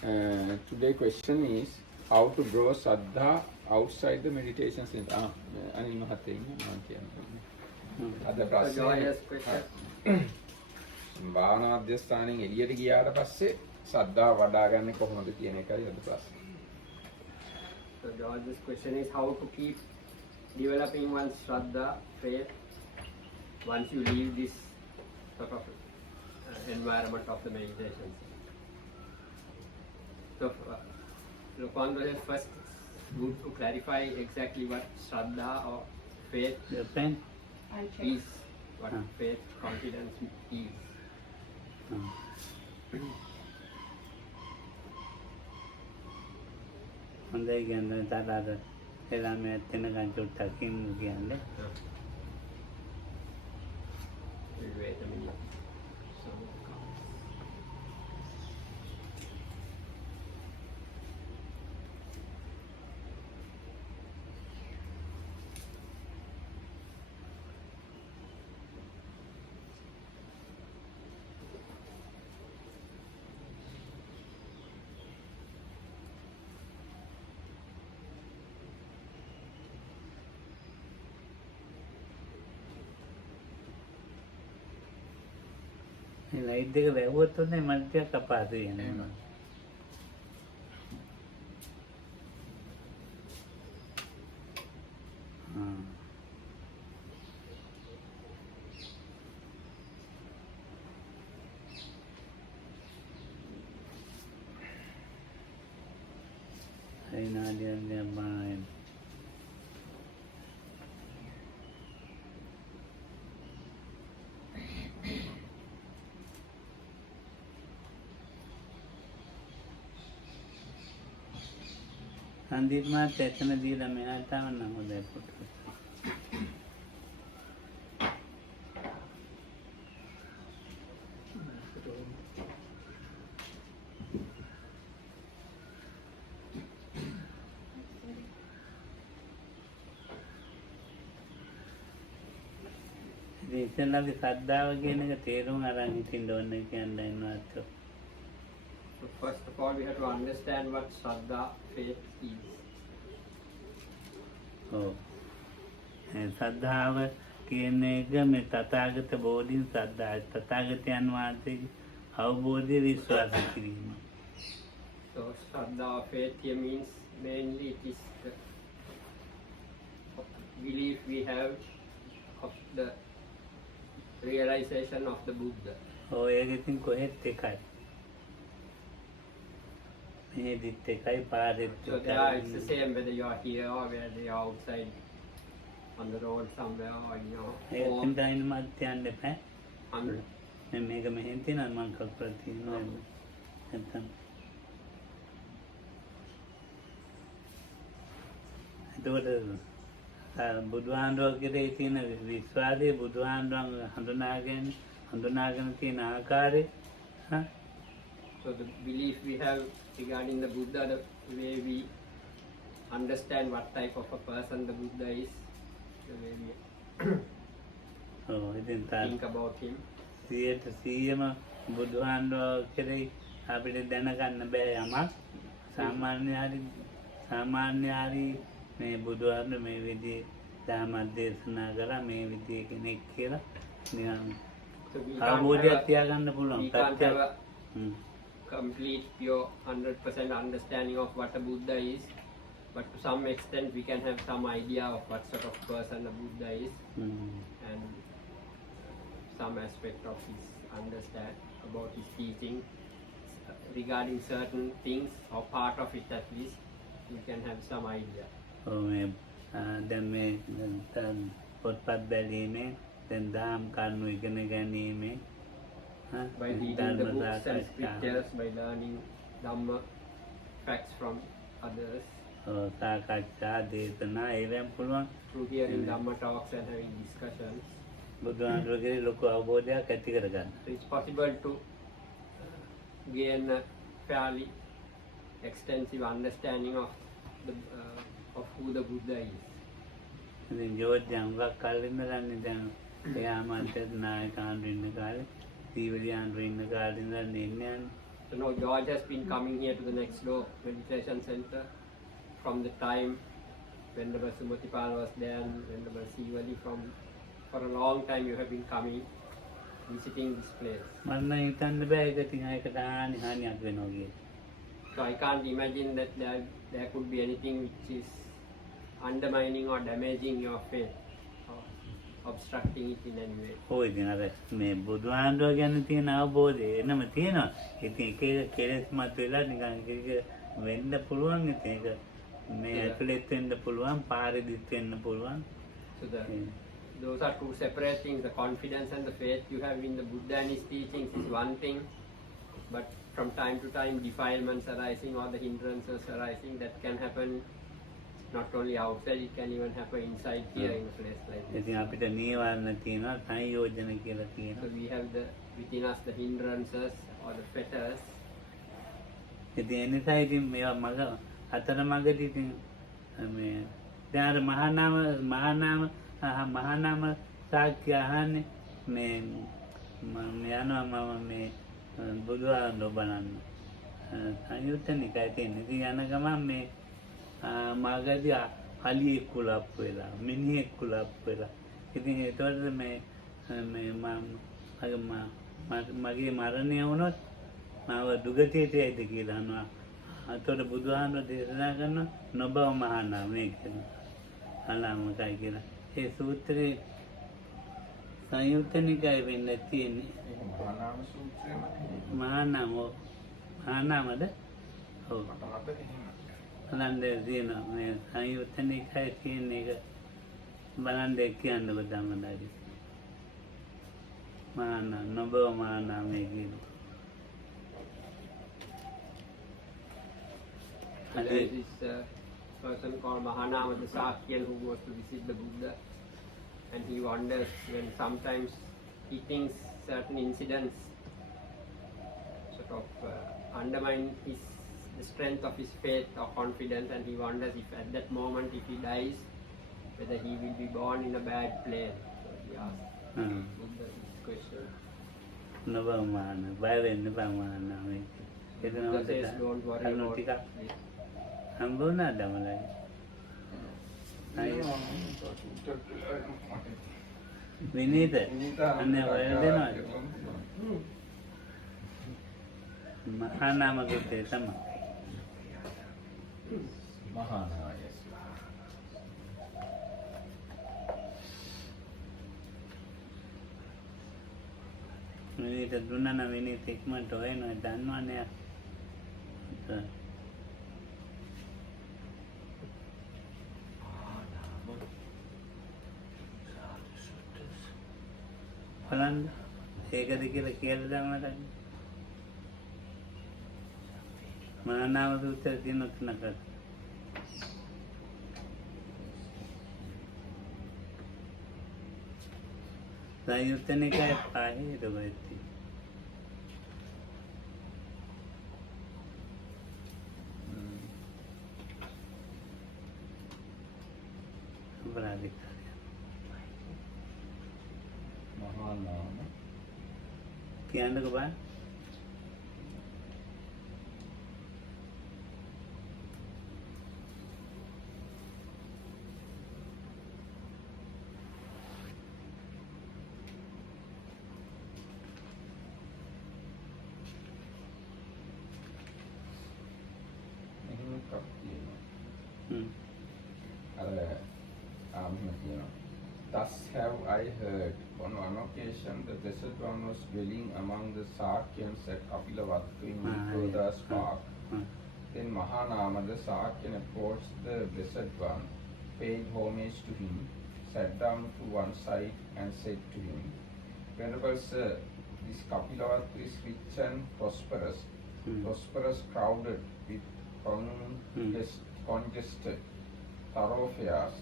Today question is how to grow Saddha outside the meditation center. අනිත් මහත්තයා ඉන්නවා මම කියන්නේ. අද ප්‍රශ්නේ භාවනා මධ්‍යස්ථානයෙන් එළියට ගියාට පස්සේ සද්ධා වඩා ගන්න කොහොමද කියන එකයි අද ප්‍රශ්නේ. So George's question is how to keep developing one's Shraddha, faith, once you leave this sort of environment of the meditation. So, Lokwando says first good to clarify exactly what Shraddha or faith is, what faith, confidence is. හොඳයි කියන්නේ තාතාට එළාමයක් වෙනකන් චුට්ටක් ඉන්න කියන්නේ. We'll wait a minute. So, මේ ලයිට් එක වැහුවොත් හොඳයි මට ටිකක් අපහසුයි යනවා. හරි නාඩියන්නේ අම්මා Sandeep මාත් එතන දීලා මෙහාට ආවම හොඳයි පුතේ. ඉතින්ලාගේ ශ්‍රද්ධාව කියන එක තේරුම් අරන් හිටින්න ඕනේ කියන්නේ නේද? So first of all, we have to understand what Shraddha, faith is. Oh. ශ්‍රද්ධාව කියන එක මේ තථාගත බෝධින් ශ්‍රද්ධා තථාගතයන් වහන්සේගේ අවබෝධය විශ්වාස කිරීම. So Shraddha or faith here means mainly it is the belief we have of the realization of the Buddha. ඔය ඒක ඉතින් කොහෙත් එකයි. මේදිත් එකයි පාරෙත් So there it's the same whether you are here or whether you are outside on the road somewhere or in your ඒකෙන් home. දැන් මත් යන්න එපා. And මේ මේක මෙහෙන් තියෙනවා මම කල්පනා තියෙනවා නැත්තම් එතකොට බුදුහාමුදුරුවෝ කෙරෙහි තියෙන විශ්වාසය බුදුහාමුදුරුවන් හඳුනාගෙන තියෙන ආකාරය so the belief we have regarding the Buddha, the way we understand what type of a person the Buddha is, the way we ඉතින් think about him. 100%ම බුදුහාමුදුරුවෝ කෙරෙහි අපිට දැනගන්න බෑ යමක් සාමාන්‍ය හරි මේ බුදුහාමුදුරුවෝ මේ විදිහේ ධර්ම දේශනා කරා මේ විදිහේ කෙනෙක් කියලා නිකන් So we අවබෝධයක් තියාගන්න පුළුවන් we can't have a complete pure 100% understanding of what a Buddha is, but to some extent we can have some idea of what sort of person a Buddha is and some aspect of his understand about his teaching regarding certain things or part of it at least you can have some idea. දැන් මේ පොත්පත් බැලීමේ දැන් දහම් කරුණු ඉගෙන ගැනීමේ By reading the books and scriptures, by learning Dhamma facts from others, සාකච්ඡා දේශනා ඒවෙන් පුළුවන් through hearing Dhamma talks and having discussions. බුදුහාමුදුරුවෝගේ ලොකු අවබෝධයක් ඇති කරගන්න. So it's possible to gain a fairly extensive understanding of the of who the Buddha is. ඉතින් ජෝර්ජ් හුඟක් කල් ඉඳලානේ දැන් එයා මන්ට නායක ආණ්ඩු ඉන්න කාලේ සීවලි ආණ්ඩු ඉන්න කාලේ ඉඳන් ඉන්නේ So now George has been coming here to the next door meditation center from the time Venerable Sumutipal was there and Venerable Sivali for a long time you have been coming, visiting this place. මන්න හිතන්න බෑ ඒක තින් අයකට හානියක් වෙනවා කියලා. So I can't imagine that there could be anything which is undermining or damaging your faith or obstructing it in any way. ඔය ඉතින් අර මේ බුදුහාමුදුරුවෝ ගැන තියෙන අවබෝධය එනම තියෙනවා. ඉතින් ඒක කෙලෙස් මත වෙලා නිකන් ඒක වෙන්න පුළුවන්. ඉතින් ඒක මේ ඇතුළෙත් වෙන්න පුළුවන්, පාරෙදිත් වෙන්න පුළුවන්. So those are two separate things. The confidence and the faith you have in the Buddha and his teachings is one thing, but from time to time defilements arising or the hindrances arising, that can happen not only outside, it can even happen inside here in a place like this. ඉතින් අපිට නීවරණ තියෙනවා, සංයෝජන කියලා තියෙනවා. So we have within us the hindrances or the fetters. ඉතින් ඒ නිසා ඉතින් මේවා මග අතර මගදී ඉතින් මේ දැන් අර මහානාම සාක්‍ය අහන්නේ මේ මම යනවා මම මේ බුදුහාමුදුරුවෝ බලන්න සංයුත්ත නිකායේ තියෙන. ඉතින් යන ගමන් මේ මගදී අලියෙක් කුලප් වෙලා මිනිහෙක් කුලප් වෙලා. ඉතින් ඒතකොට මේ මගේ මරණය වුණොත් මාව දුගතියට යයිද කියලා අහනවා. අතොට බුදුහාමුදුරුවෝ දේශනා කරනවා නොබව මහානාමය කියලා. අනාමකයි කියලා. ඒ සූත්‍රයේ සංයුත්ත නිකායේ වෙන්න තියෙන්නේ. ඒක මහා නාම සූත්‍රයම මහානාමද? ඔව්. බලන්න තියෙනවා මේ සංයුත්ත නිකායේ තියෙන එක බලන්න කියන්නකො ධම්මදායි. මහානාම නොබව මහානාමය කියනවා. There is this person called Mahanama the Sakyan who goes to visit the Buddha, and he wonders when sometimes he thinks certain incidents sort of undermine the strength of his faith or confidence, and he wonders if at that moment if he dies whether he will be born in a bad place. So he asks Buddha this question. නොබව මහානාම බය වෙන්න බෑ මහානාමය. Buddha says don't worry about it. හම්බුණා දමලයි. විනීත අනේ ඔය දෙනවා. මහානාම කෘතේ තමයි. මහානාය. විනීත දුන්නා නම් විනීත ඉක්මනට හොයනවා දන්නවනේ. බලන්න ඒකද කියලා දැම්මට මහානාම සූත්‍රය තියෙන තුනකට සංයුත්ත නිකායේ පහේ දොබෙති. අපරාධික මහා නාම කියන්නකෝ බා. Thus have I heard, on one occasion the Blessed One was dwelling among the Sakyans at Kapilavatthu in Viproda's park. Then Mahanama the Sakyan approached the Blessed One, paid homage to him, sat down to one side and said to him, Venerable Sir, this Kapilavatthu is rich and prosperous, crowded with congested thoroughfares.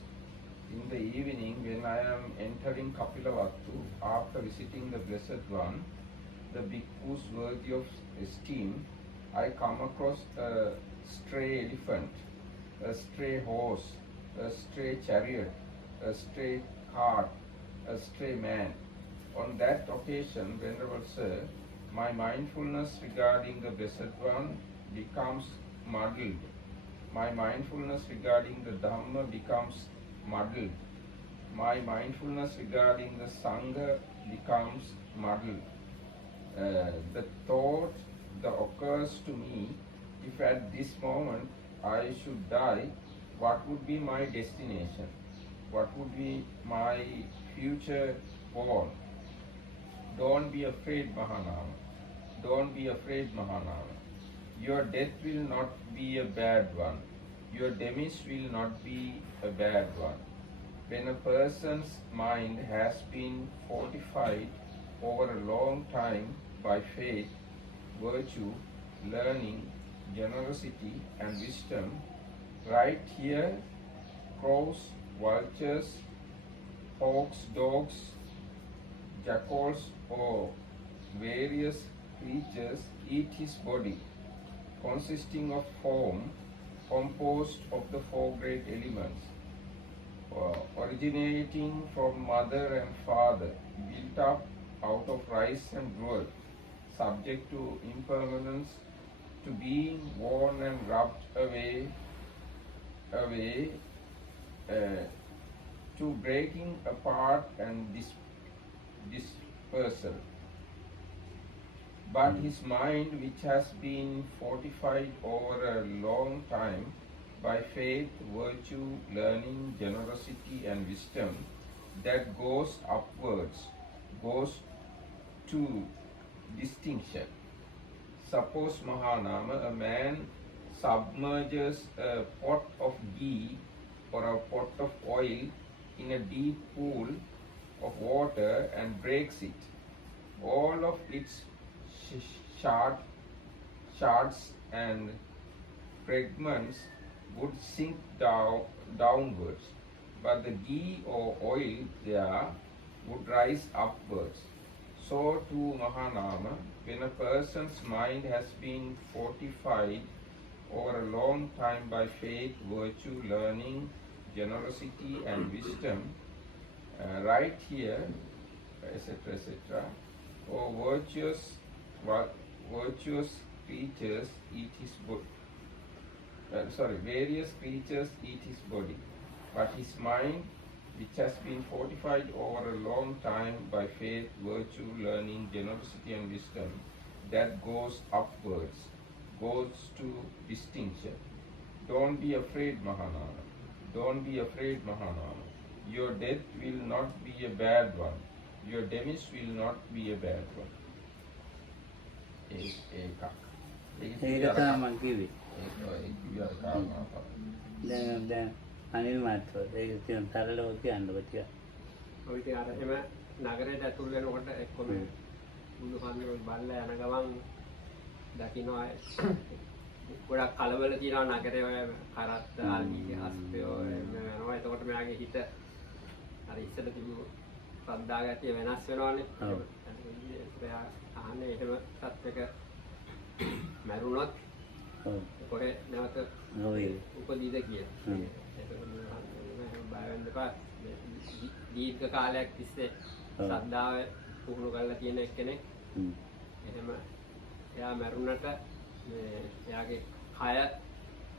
In the evening, when I am entering Kapilavatthu, after visiting the Blessed One, the bhikkhus worthy of esteem, I come across a stray elephant, a stray horse, a stray chariot, a stray cart, a stray man. On that occasion, Venerable Sir, my mindfulness regarding the Blessed One becomes muddled. My mindfulness regarding the Dhamma becomes muddled. My mindfulness regarding the Sangha becomes muddled. The thought that occurs to me, if at this moment I should die, what would be my destination? What would be my future goal? Don't be afraid, Mahanama. Don't be afraid, Mahanama. Your death will not be a bad one. Your demise will not be a bad one. When a person's mind has been fortified over a long time by faith, virtue, learning, generosity, and wisdom, right here, crows, vultures, hawks, dogs, jackals, or various creatures eat his body, consisting of form composed of the four great elements, originating from mother and father, built up out of rice and gruel, subject to impermanence, to being worn and rubbed away, to breaking apart and dispersal. But his mind, which has been fortified over a long time by faith, virtue, learning, generosity, and wisdom, that goes upwards, goes to distinction. Suppose, Mahanama, a man submerges a pot of ghee or a pot of oil in a deep pool of water and breaks it. All of its shards and fragments would sink downwards, but the ghee or oil there would rise upwards. So too, Mahanama, when a person's mind has been fortified over a long time by faith, virtue, learning, generosity, and wisdom, right here, etc., or virtuous creatures eat his body. Various creatures eat his body, but his mind, which has been fortified over a long time by faith, virtue, learning, generosity, and wisdom, that goes upwards, goes to distinction. Don't be afraid, Mahanama. Don't be afraid, Mahanama. Your death will not be a bad one. Your demise will not be a bad one. ඒක තමයි මම කිව්වේ. දැන් අනිල් මාත්‍රෝ ඒක කියන තරලව කියන්නකො ටික. ඔය ඉතින් අර එම නගරයට ඇතුල් වෙනකොට එක්කම බුදුහාමුදුරුවෝ බල්ලා යන ගමන් දකින්නවා ගොඩක් කලබල තියෙනවා නගරේ ඔය කරත්ත ආදී අස්පයෝ යනවා. එතකොට මෙයාගේ හිත අර ඉස්සෙල්ලා තිබුණු ශ්‍රද්ධාගතිය වෙනස් වෙනවානේ. එයා අහන්නේ එහෙම සත්‍යක මරුණොත් කොහේ නැවත උපදීද කියලා. එතකොට බය වෙන්න එපා. දීර්ඝ කාලයක් තිස්සේ ශ්‍රද්ධාව පුහුණු කරලා තියෙන එක්කෙනෙක් එහෙම එයා මරුණට එයාගේ කය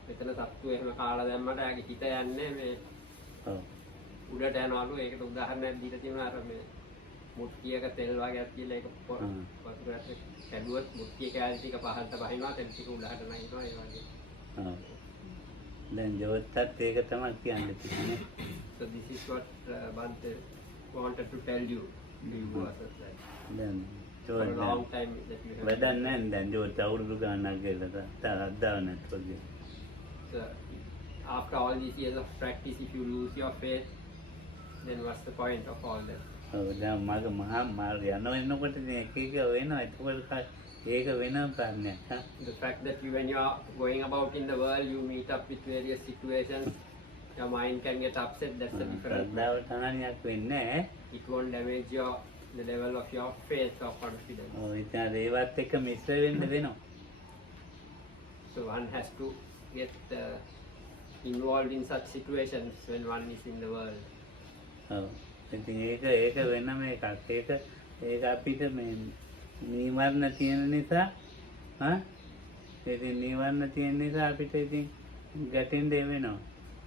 මෙතන සත්තු එහෙම කාලා දැම්මට එයාගේ හිත යන්නේ මේ උඩට යනවලු. ඒකට උදාහරණයක් දීලා තියෙනවා අර මේ මුට්ටියක තෙල් වගේක් කියලා ඒක වතුරට කැඩුවොත් මුට්ටිය කෑලි ටික පහළට බහිනවා, තෙල් ටික උඩහට නැගිනවා. ඒ වගේ. දැන් ජෝත්තත් ඒක තමයි කියන්නේ තිබුණේ. So this is what Bhante wanted to tell you. දැන් For a long time that you have. වැඩක් නැහැ දැන් ජෝත් අවුරුදු ගානක් ගිහලා තාරද්දාව නැත්නම්. So after all these years of practice, if you lose your faith, then what's the point of all that? දැන් මගේ මහා මාර්ගය යනකොට එක එක වෙනවා. ඒක වෙන ප්‍රඥාවක්. The fact that when you are going about in the world, you meet up with various situations, your mind can get upset. That's the difference. ශ්‍රද්ධාවට තනනියක් වෙන්නේ නැහැ. It won't damage the level of your faith or confidence. ඉතින් ඒවත් එක්ක මිශ්‍ර වෙන්න වෙනවා. So one has to get involved in such situations when one is in the world. ඉතින් ඒක වෙනම එකක්. ඒක අපිට මේ නීවරණ තියෙන නිසා ඉතින් නීවරණ තියෙන නිසා අපිට ඉතින් ගැටෙන්න වෙනවා.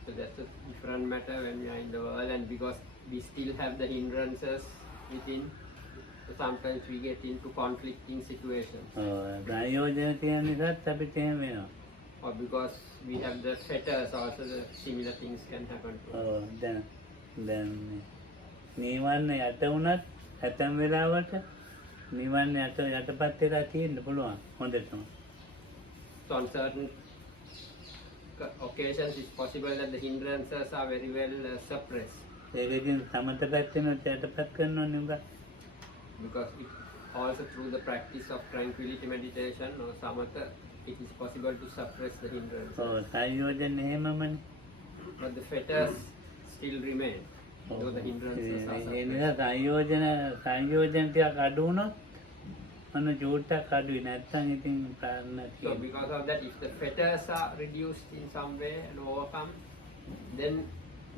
So that's a different matter when we are in the world, and because we still have the hindrances within, so sometimes we get into conflicting situations. සංයෝජන තියෙන නිසාත් අපිට එහෙම වෙනවා. Or because we have the fetters, also the similar things can happen to us. දැන් නීවරණ යට වුණත් ඇතැම් වෙලාවට නීවරණ යටපත් වෙලා තියෙන්න පුළුවන් හොඳටම. So on certain occasions it's possible that the hindrances are very well suppressed, ඒක ඉතින් සමත පැත්තෙනුත් යටපත් කරනවා නේ. because it also through the practice of tranquility meditation or samatha, it is possible to suppress the hindrances. සංයෝජන එහෙමමනේ. But the fetters still remain, though the hindrances are ඒ suppressed. නිසා සංයෝජන ටිකක් අඩු වුණොත් මොන චූට්ටක් අඩුයි නැත්නම් ඉතින් ප්‍රාර්ථනා So තියෙනවා. because of that, if the fetters are reduced in some way and overcome, then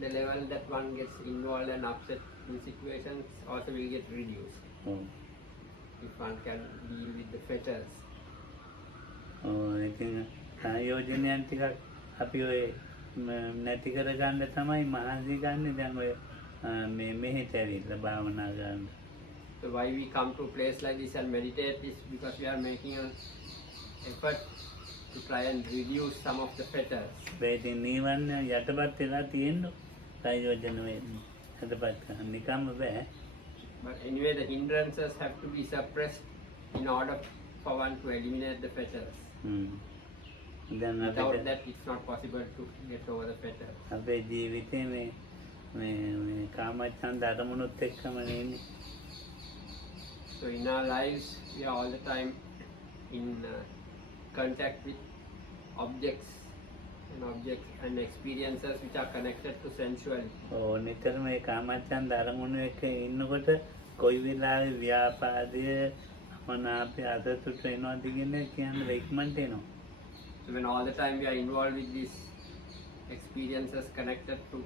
the level that one gets involved and upset in situations also will get reduced. ඔව්. If one can deal with the fetters. ඉතින් සංයෝජනයන් ටිකක් අපි ඔය නැති කරගන්න තමයි මහන්සි ගන්න දැන් ඔය මෙහෙට ඇවිල්ලා භාවනා කරන්න. So why we come to a place like this and meditate is because we are making an effort to try and reduce some of the fetters. ඉතින් නීවරණ යටපත් වෙලා තියෙන්න සංයෝජන වෙන්නේ. යටපත් කරන්න නිකම්ම බෑ. But anyway, the hindrances have to be suppressed in order for one to eliminate the fetters. දැන් Without අපිට that, it's not possible to get over the fetters. අපේ ජීවිතේ මේ කාමච්ඡන්ද අරමුණුත් එක්කම නෙන්නේ. So in our lives, we are all the time in contact with objects and experiences which are connected to sensuality. නිතරම මේ කාමච්ඡන්ද අරමුණු එක්ක ඉන්නකොට කොයි වෙලාවෙ ව්‍යාපාදය මනාපය අසතුට වෙනවද කියන්නේ ඉක්මනට එනවා. So when all the time we are involved with these experiences connected to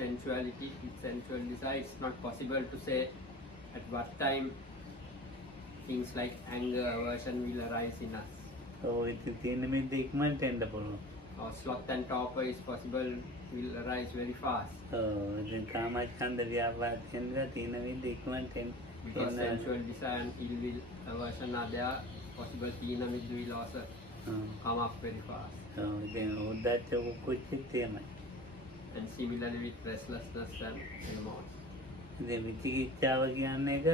sensuality, with sensual desire, it's not possible to say at what time things like anger, aversion will arise in us. ඉතින් තියෙන මිද්ද ඉක්මනට එන්න පුළුවන්. Or sloth and torpor is possible, will arise very fast. ඉතින් කාමච්ඡන්ද ව්‍යාපාදයෙන් තියෙන මිද්ද ඉක්මනට Because sensual desire and ill will, aversion are there, possible tina middu will also come up very fast. ඉතින් උද්දච්ච කුච්චිත් එහෙමයි. And similarly with restlessness and remorse. ඉතින් විචිකිච්ඡාව කියන්නේ එක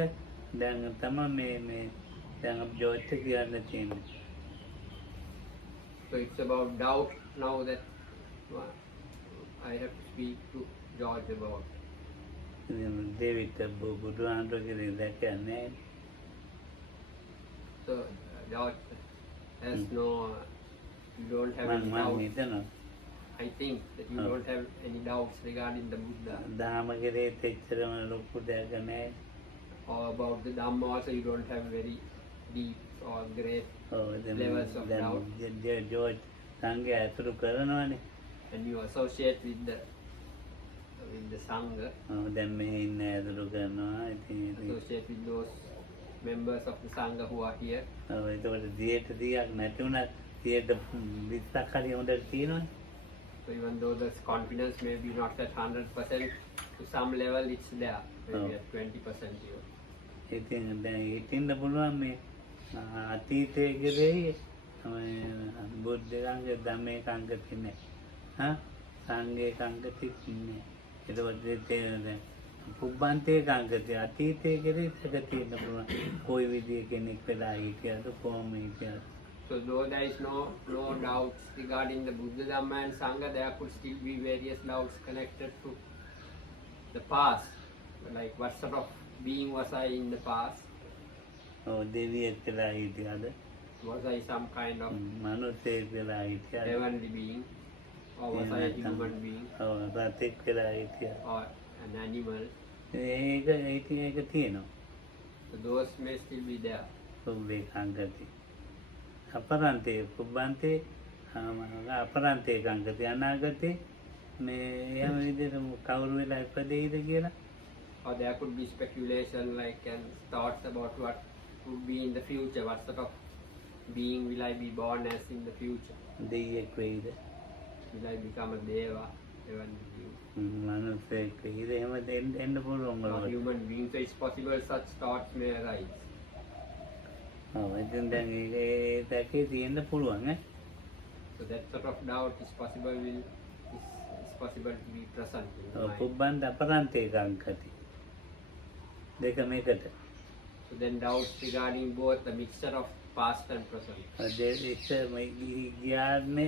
දැන් තමයි මේ දැන් අපි ජෝත් කියන්න තියෙන්නේ. So it's about doubt now that I have to speak to George about. ඉතින් දෙවිත බුදුහාමුදුරුවෝ දැක්කන්නේ. So George has no, you don't have any මම doubts. හිතනවා I think that you don't have any doubts regarding the Buddha. දහම කෙරේ තෙච්චරම ලොකු දෙයක් නැහැ. Or about the Dhamma also you don't have very deep or great levels of doubt. ජෝත් සංඝය අතුරු කරනවානේ. And you associate with the Sangha, දැන් මේ ඉන්න අතුරු කරනවා. ඉතින් associate with those members of the Sangha who are here. ඒකට 100ක් නැති වුණත් 20ක් හරි හොඳට තියෙනවානේ. So even though the confidence may be not at 100%, to some level it's there, maybe at 20% even. ඉතින් දැන් හිටින්න පුළුවන් මේ අතීතයේ කෙරෙහි බුද්ධ ධම්මේ කංගති නැහැ. සංඝේ කංගති නැහැ. ඒකවත් තේරෙන්නේ පුබ්බන්තේ කංගති අතීතයේ කෙරෙහි සැක තියෙන්න පුළුවන්. කොයි විදිහේ කෙනෙක් වෙලා හිටියද කොහොම හිටියද. So though there is no doubts regarding the Buddha, Dhamma and Sangha, there could still be various doubts connected to the past. Like what sort of being was I in the past? දෙවියෙක් වෙලා හිටියද Was I some kind of මනුස්සයෙක් වෙලා හිටියද heavenly being? Or was I a human being? රතෙක් වෙලා හිටියද Or an animal? ඒක තියෙනවා. So those may still be there. පුබ්බේ කංගති අපරන්තේ පුබ්බන්තේ අපරන්තේ කංගති අනාගතේ මේ යම් විදිහට කවුරු වෙලා ඉපදෙයිද කියලා. Or there could be speculation like and thoughts about what would be in the future? What sort of being will I be born as in the future? දෙයියෙක් වෙයිද? Will I become a deva? Even you, මනුස්සයෙක් වෙයිද? එහෙම එන්න පුළුවන් or වල. human being. So it's possible such thoughts may arise. ඔව් ඉතින් දැන් ඒකේ තියෙන්න පුළුවන් ඈ. So that sort of doubt is possible is possible to be present in the mind. පුබ්බන්ද අපරන්තේ කංකති. දෙක මේකට. So then doubts regarding both the mixture of past and present. ගියාන්නේ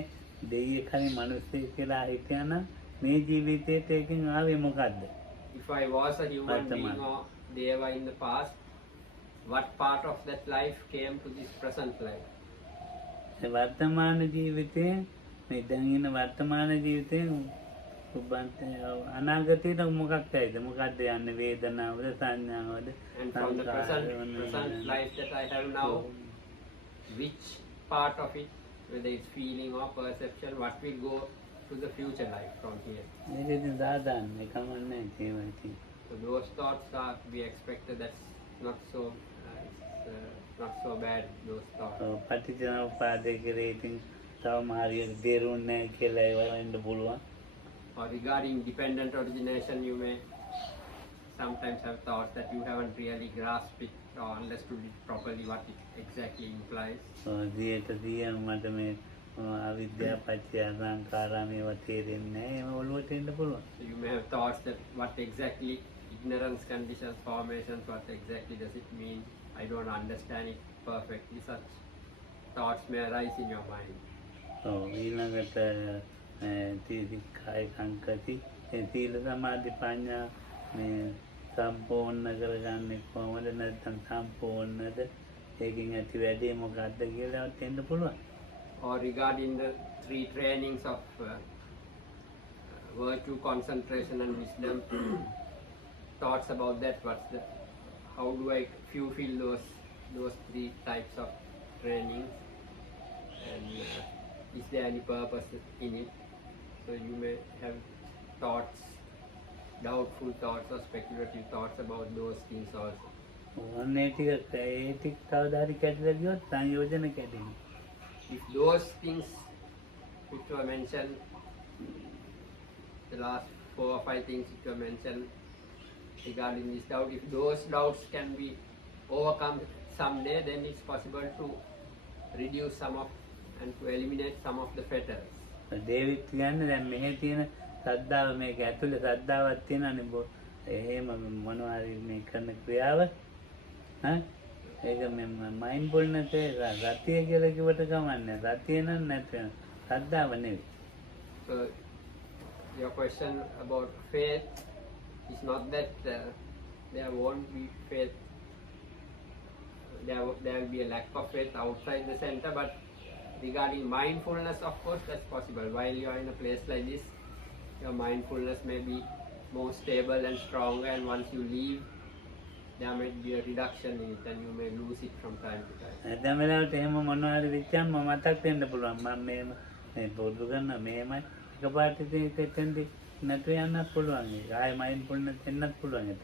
දෙයියෙක් හරි මිනිස්සෙක් කියලා හිතනවා මේ ජීවිතේට එකකින් ආවේ මොකද්ද? If I was a human Vartaman. being or deva in the past, what part of that life came to this present life? වර්තමාන ජීවිතේ මේ දැන් ඉන්න වර්තමාන ජීවිතේ පුබ්බන්ත අනාගතේට මොකක්ද ඇයිද? මොකක්ද යන්නේ වේදනාවද සංඥාවද? And from the present life that I have now, which part of it, whether it's feeling or perception, what will go to the future life from here? මේක ඉතින් දාන්න කමන්නේ නැහැ. So those thoughts are to be expected. That's not so not so bad. Those thoughts. පටිච්චසමුප්පාදේ කරේ ඉතින් තවම හරියට තේරුන්නේ නැහැ කියලා ඒවා වෙන්න පුළුවන්. Or regarding dependent origination, you may sometimes have thoughts that you haven't really grasped it or understood it properly, what it exactly implies. දියට දිය මට මේ අවිද්‍යාව පත්‍ය සංඛාරා මේවා තේරෙන්නේ නැහැ. ඒවා ඔළුවට එන්න පුළුවන්. So you may have thoughts that what exactly ignorance, conditions, formations, what exactly does it mean? I don't understand it perfectly. Such thoughts may arise in your mind. ඔව් ඊළඟට තීතිකාය සංකති සීල සමාධි ප්‍රඥා මේ සම්පූර්ණ කරගන්නේ කොහොමද නැත්නම් සම්පූර්ණද ඒකින් ඇති වැඩේ මොකක්ද කියලා තෙන්න පුළුවන්. Or regarding the three trainings of virtue, concentration and wisdom, thoughts about that. How do I fulfill those three types of trainings, and is there any purpose in it? So you may have thoughts, doubtful thoughts or speculative thoughts about those things also. ඔන්නේ ටික කවදා හරි කැඩලා ගියොත් සංයෝජන කැඩෙනවා. If those things which were mentioned, the last 4 or 5 things which were mentioned regarding this doubt, if those doubts can be overcome someday, then it's possible to reduce some of and to eliminate some of the fetters. David කියන්නේ දැන් මෙහි තියෙන ශ්‍රද්ධාව මේක ඇතුලේ ශ්‍රද්ධාවක් තියෙනනේ එහෙම මොනවා හරි මේ කරන ක්‍රියාව ඒක මේ මයින්ඩ්ෆුල්නස් රතිය කියලා කිව්වට කමන්නේ රතිය නම් නැත්නම් ශ්‍රද්ධාව නෙවෙයි. So your question about faith is not that there won't be faith, there will be a lack of faith outside the center, but regarding mindfulness, of course, that's possible. While you are in a place like this, your mindfulness may be more stable and stronger, and once you leave, there might be a reduction in it and you may lose it from time to time. දැන් වෙලාවට එහෙම මොනවා හරි විචාම මතක් වෙන්න පුළුවන්. මම මේ පොදු ගන්න මේමයි එකපාරට දෙතෙන්දි නැතු යන්නත් පුළුවන්. ඒක ආයෙ මයින්ඩ්ෆුල්නස් එන්නත් පුළුවන් ඒක.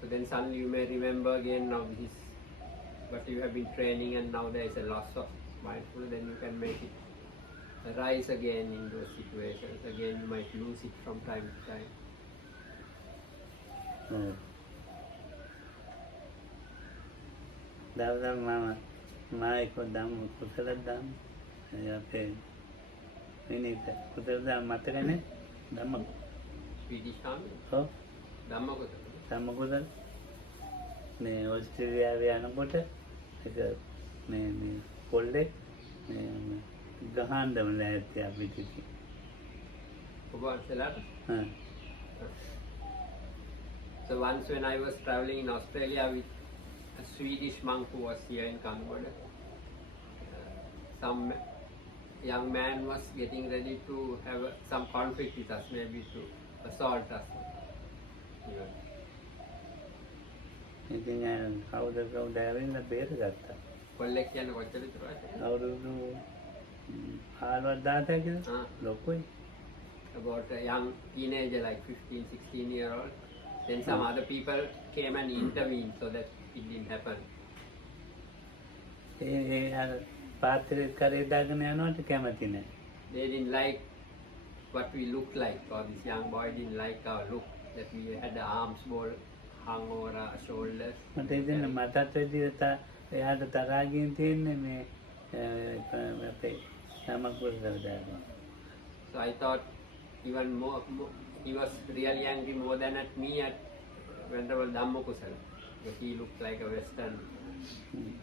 So then suddenly you may remember again now this, but you have been training and now there is a loss of mindfulness, then you can make it arise again in those situations. Again you might lose it from time to time. දවසක් මම එක දම් කුසල දම් අපේ මිනිත් කුසල දම් මතකනේ ධම්ම Swedish Army? ඔව් Dhammakotha? ධම්ම කුසල මේ ඕස්ට්‍රේලියාවේ යනකොට ඒක මේ පොල්ලේ මේ ගහන්න ලෑස්ති අපිට ඉතින්. ඔබ වහන්සේලාට? හා So once when I was traveling in Australia with a Swedish monk who was here in Cambodia, some young man was getting ready to have some conflict with us, maybe to assault us. ඉතින් කවුද ඇවිල්ලා බේරගත්තා. කොල්ලෙක් කියන්නේ කොච්චර විතරද? අවුරුදු 15 Ah. ලොකුයි. About a young teenager, like 15-16-year-old. Then some other people came and intervened so that it didn't happen. ඒ අර පාත්‍රෙත් කරේ දාගෙන යනවට කැමති නැහැ. They didn't like what we looked like, or this young boy didn't like our look, that we had the arms ball hung over our shoulders. මට හිතෙන්නේ මටත් වැඩි එයාට තරහා ගින් තියෙන්නේ මේ අපේ සමකුලට දානවා. So I thought even more he was really angry more than at me at Venerable Dhammakusala, because he looked like a Western.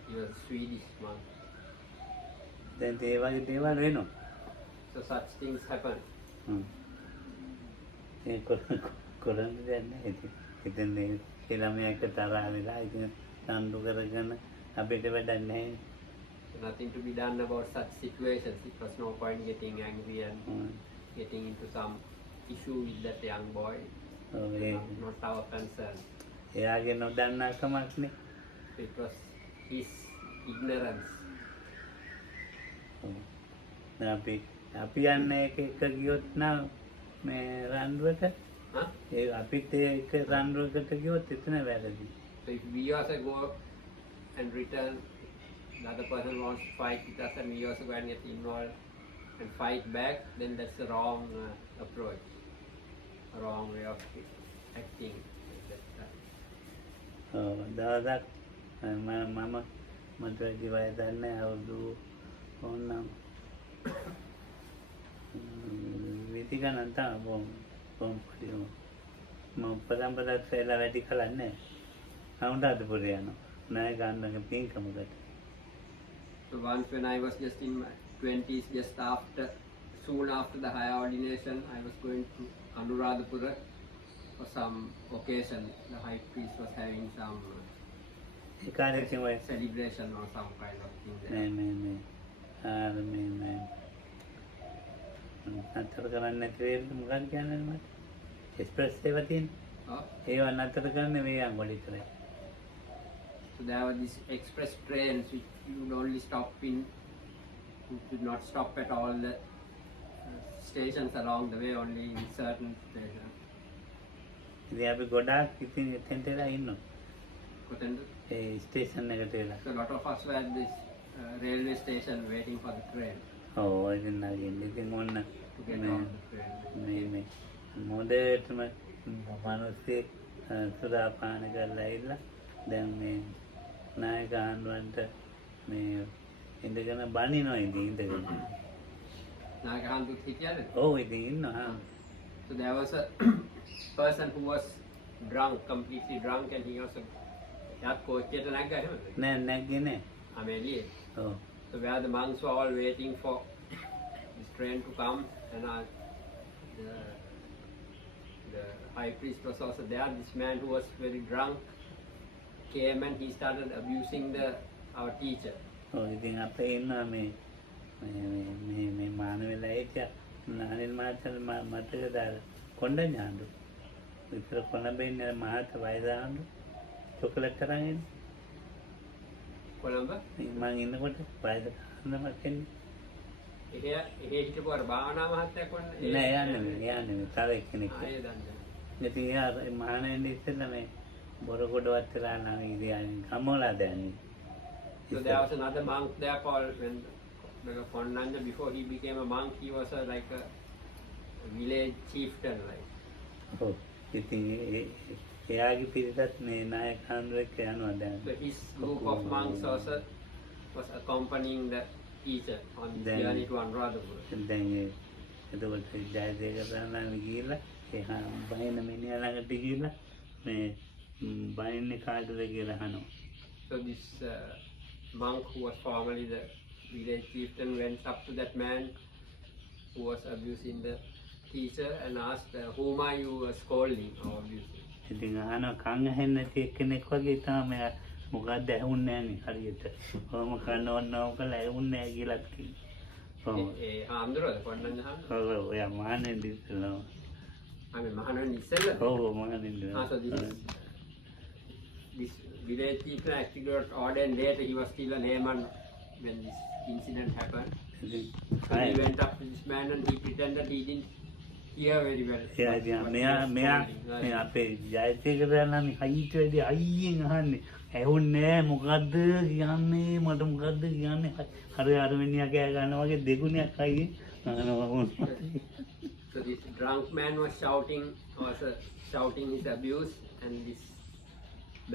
He was a Swedish monk. දැන් ඒ වගේ දේවල් වෙනවා. So such things happen. ඒ කරන්න දෙයක් නැහැ ඉතින්. ඉතින් ඒ ළමයාට තරහ වෙලා ඉතින් තණ්ඩු කරගෙන අපිට වැඩක් නැහැ. Nothing to be done about such situations. It was no point getting angry and getting into some issue with that young boy. Not our concern. එයාගේ නොදන්නාකමක්නේ. It was his ignorance. අපි යන්නේ එක ගියොත් නම් මේ රණ්ඩුවට Huh? ඒ අපිත් ඒක රණ්ඩුවකට ගියොත් එතන වැරදි. So if we also go and return, the other person wants to fight with us and we also go and get involved and fight back, then that's the wrong approach, a wrong way of acting. දවසක් මම මට වැඩි වයසක් නැහැ, අවුරුදු ඕනනම් 20 ගණන් තමයි පොඩි මම පරම්පරාවක් වෙලා වැඩි කලක් නැහැ. අනුරාධපුරේ යනවා ණය ගන්නක පින්කමකට. So once when I was just in my 20s, just soon after the higher ordination, I was going to Anuradhapura for some occasion. The high priest was having some ඒ කාර්යයෙන් ඔය celebration or some kind of thing there. මේ අතර කරන්නේ නැති වෙන්නේ මොකක්ද කියන්නේ මට? එක්ස්ප්‍රස් ඒවා තියෙන. Oh, ඒවා නතර කරන්නේ මේ අංගවල විතරයි. so there were these express trains which you would only stop in, you could not stop at all the stations along the way, only in certain stations. ඉතින් අපි ගොඩාක් ඉතින් එතෙන්ට වෙලා ඉන්නවා. Kothanda? ඒ ස්ටේෂන් එකට වෙලා. So a lot of us were at this railway station waiting for the train ඔව් ඉතින් නැගින්න ඉතින් මොන්න to get on the train. මේ මොඩේටම මිනිස්සෙක් සුදාපාන කරලා ඉල්ල දැන් මේ නායක ආණ්ඩුවන්ට මේ ඉඳගෙන බනිනවා ඉඳගෙන. Nagahandut hitiyada? ඔව් ඉතින් ඉන්නවා. So there was a person who was drunk, completely drunk, and he also got coached and I නෑ නැග්ගේ නෑ. Ameliye. ඔව්. So where the monks were all waiting for this train to come, and the high priest was also there. This man who was very drunk came and he started abusing our teacher. ඔව් ඉතින් අපේ ඉන්නවා මේ මාන වෙලා හිටියා. අනිල් මහත්තයා මතක දාලා කොණ්ඩ ඥානු. විතර කොළඹ ඉන්න මහත් වයදානු චොකලට් කරන් එන්නේ. Colombo? මං ඉන්නකොට වයදානමක් එන්නේ. එහේ හිටපු අර භාවනා මහත්තයා කොන්නේ? නෑ යන්නේ තව එක්කෙනෙක්. ආයේ දන්නේ. ඉතින් එයා මහානෙන් ඉස්සෙල්ලා මේ බොරකොඩවත් වෙලා නම් ඉතින් කමෝලා දැන්නේ. So there was another monk there called Ponnanja. Before he became a monk, he was like a village chieftain, like. ඔව් ඉතින් එයාගේ පිරිසත් මේ නායක ආණ්ඩුවෙක් යනවා දැන්. So his group of monks also was accompanying the teacher on the Then- journey to Anuradhapura. දැන් එතකොට ජයදේව ප්‍රාණාමි ගිහිල්ලා ඒ බයින මිනිහා ළඟට ගිහිල්ලා මේ බයින්නේ කාටද කියලා අහනවා. So this monk who was formerly the village chieftain went up to that man who was abusing the teacher and asked, whom are you scolding or abusing? ඉතින් අහනවා කන් ඇහෙන්නේ නැති එක්කෙනෙක් වගේ තමයි මෙයා මොකක්ද ඇහුන්නේ නැන්නේ හරියට. කොහොම කන්න ඕනව කියලා ඇහුන්නේ නැහැ කියලා කිව්වා. ඔව්. Hamdurada, Ponnanja Hamdurada. ඔව් ඔයා මහානෙන් ඉස්සෙල්ලා. I mean, Mahanan Isella. ඔව් මහානෙන්. So this village chieftain actually got ordained later. He was still a layman when this incident happened. So he went up to this man and he pretended he didn't hear very well. එයා ඉතින් මෙයා මේ අපේ ජයතික ප්‍රාණාමි හයිට වැඩි අයියෙන් අහන්නේ ඇහුන්නේ මොකද්ද කියන්නේ මට මොකද්ද කියන්නේ අර අරවෙනියා කෑ ගන්නවා වගේ දෙගුණයක් අයියේ So this drunk man was shouting his abuse, and this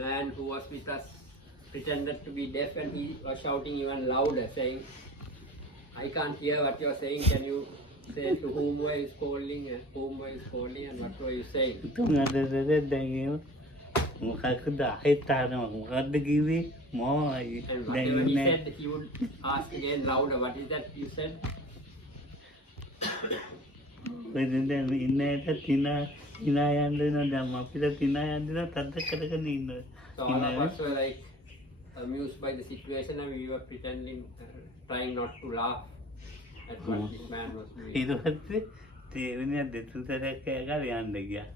man who was with us pretended to be deaf, and he was shouting even louder, saying, "I can't hear what you're saying. Can you say to whom were you scolding and what were you saying?" තුන්වද දැන් මොකක්ද අහිතාරම මොකද්ද කිව්වේ මොයි And whatever he said, he would ask again louder, "What is that you said?" දැන් ඉන්නයට තිනා යන්න දෙනවා දැන් අපිට තිනා යන්න දෙනවා තද්ද කරගෙන ඉන්නවා So all of us were like amused by the situation, and we were pretending, trying not to laugh at what this man was doing. ඊට පස්සේ තේරෙන්නේ දෙතුන්තරක් කෑ ගාලා යන්න ගියා